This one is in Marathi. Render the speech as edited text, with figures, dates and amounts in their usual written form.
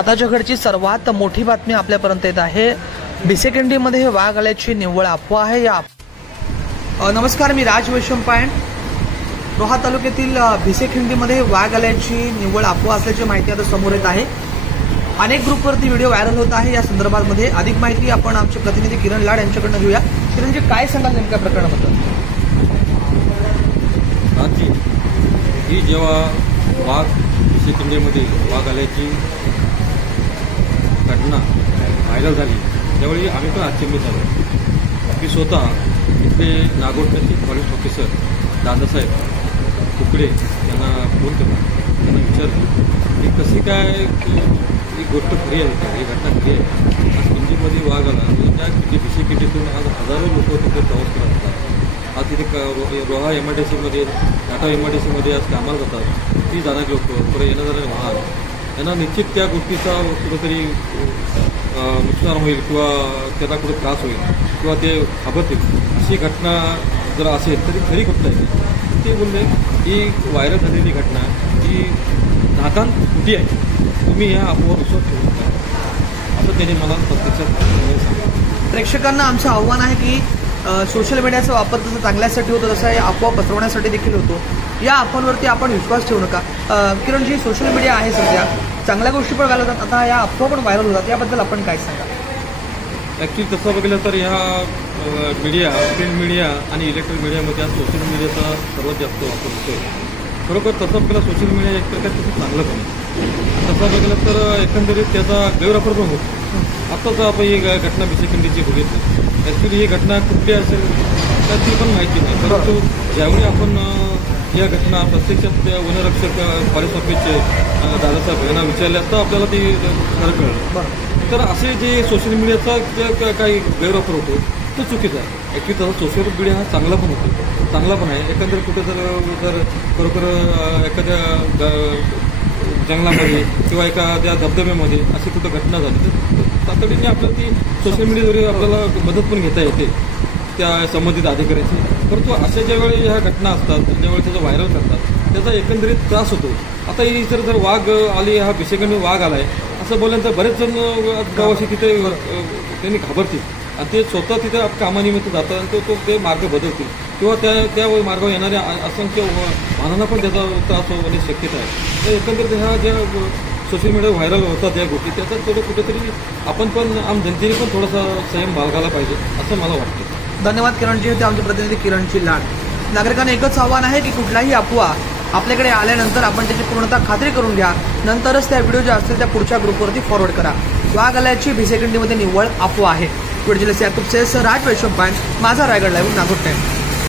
आताच्या घडची सर्वात मोठी बातमी आपल्यापर्यंत येत आहे। भिसेखिंडीमध्ये वाघ आल्याची निव्वळ अफवा आहे। नमस्कार, मी राज वैशंपायन। रोहा तालुक्यातील भिसेखिंडीमध्ये वाघ आल्याची निव्वळ अफवा असल्याची माहिती आता समोर येत आहे। अनेक ग्रुपवरती व्हिडिओ व्हायरल होत आहे। या संदर्भामध्ये अधिक माहिती आपण आमचे प्रतिनिधी किरण लाड यांच्याकडून घेऊया। किरणजी, काय सांगाल नेमक्या प्रकरणाबद्दल? ही जेव्हा वाघ भिसेखिंडीमध्ये वाघ आल्याची घटना व्हायरल झाली त्यावेळी आम्ही पण अचंबित झालो। मी स्वतः इथले नागोठण्याचे फॉरेस्ट ऑफिसर दादासाहेब तुकडे यांना फोन केला, त्यांना विचारलं की कशी काय ही गोष्ट खरी आहे का, ही घटना खरी आहे। आज खिंडीमध्ये वाघ आला आणि त्या भिसेखिंडीतून आज हजारो लोक तिथे प्रवास करत असतात। आज तिथे रोहा MIDCमध्ये टाटा MIDCमध्ये आज कामाला जातात। ती जाणारी लोक परत येणं जाणारे वाहन त्यांना निश्चित त्या गोष्टीचा कुठेतरी नुकसान होईल किंवा त्यांना कुठे त्रास होईल किंवा ते घाबरतील अशी घटना जर असेल तरी खरी घटना आहे। ते बोलले ही व्हायरल झालेली घटना ही घातांत खोटी आहे, तुम्ही ह्या अफवा विश्वास ठेवू नका असं त्यांनी मला प्रत्यक्षात सांगितलं। प्रेक्षकांना आमचं आव्हान आहे की सोशल मीडियाचा वापर जसं चांगल्यासाठी होतो तसा या अफवा पसरवण्यासाठी देखील होतो। या अफवांवरती आपण विश्वास ठेवू नका। किरणजी, सोशल मीडिया आहे सध्या, चांगल्या गोष्टी पण व्हायरल होतात, आता या अफवा पण व्हायरल होतात, याबद्दल आपण काय सांगा? ॲक्च्युली तसं बघितलं तर ह्या मीडिया, प्रिंट मीडिया आणि इलेक्ट्रॉनिक मीडियामध्ये आज सोशल मीडियाचा सर्वात जास्त वापर होतो। खरोखर तसं बघितलं सोशल मीडिया एक प्रकारे खूप चांगलं पण आहे। तसं बघितलं तर एकंदरीत त्याचा गैरवापर पण होतो। आत्ताच आपण ही घटना भिसेखिंडीची बघितली, ॲक्च्युली ही घटना कुठली असेल तर ती पण माहिती नाही, परंतु ज्यावेळी आपण या घटना प्रत्यक्षात वनरक्षक फॉरेस्ट ऑफिसचे दादासाहेब यांना विचारल्या तर आपल्याला ती खरं कळलं। तर असे जे सोशल मीडियाचा जे काही गैरवापर होतो तो चुकीचा आहे। ॲक्च्युली तसा सोशल मीडिया हा चांगला पण होतो, चांगला पण आहे। एकंदर कुठे जर खरोखर एखाद्या जंगलामध्ये किंवा एखाद्या धबधब्यामध्ये अशी कुठं घटना झाली तर तातडीने आपल्याला ती सोशल मीडियाद्वारे आपल्याला मदत पण घेता येते त्या संबंधित अधिकाऱ्याची। परंतु अशा ज्यावेळी ह्या घटना असतात ज्यावेळी त्याचं व्हायरल करतात त्याचा एकंदरीत त्रास होतो। आता ही जर वाघ आली, हा भिसेखिंडी वाघ आलाय असं बोलल्यानंतर बरेच जण गावाशी तिथे त्यांनी घाबरतील आणि ते स्वतः तिथे कामानिमित्त जातात आणि तो ते मार्ग बदलतील किंवा त्या मार्गावर येणाऱ्या असंख्य वाहनांना पण त्याचा त्रास होण्याची शक्यता आहे। तर एकंदरीत ह्या ज्या सोशल मीडियावर व्हायरल होतात या गोष्टी त्याचा थोडं कुठेतरी आपण पण आम जनतेने पण थोडासा संयम बाळगायला पाहिजे असं मला वाटतं। धन्यवाद किरणजी, होते आमचे प्रतिनिधी किरणजी लाड। नागरिकांना एकच आव्हान आहे की कुठलाही अफवा आपल्याकडे आल्यानंतर आपण त्याची पूर्णतः खात्री करून घ्या, नंतरच त्या व्हिडिओ ज्या असतील त्या पुढच्या ग्रुपवरती फॉरवर्ड करा। वाघ आल्याची भिसेखिंडीमध्ये निव्वळ अफवा आहे। बीड जिल्ह्याचे याकूब सैयद, राज वैशंपायन, माझा रायगड लाईव्ह, नागोठ टाइम।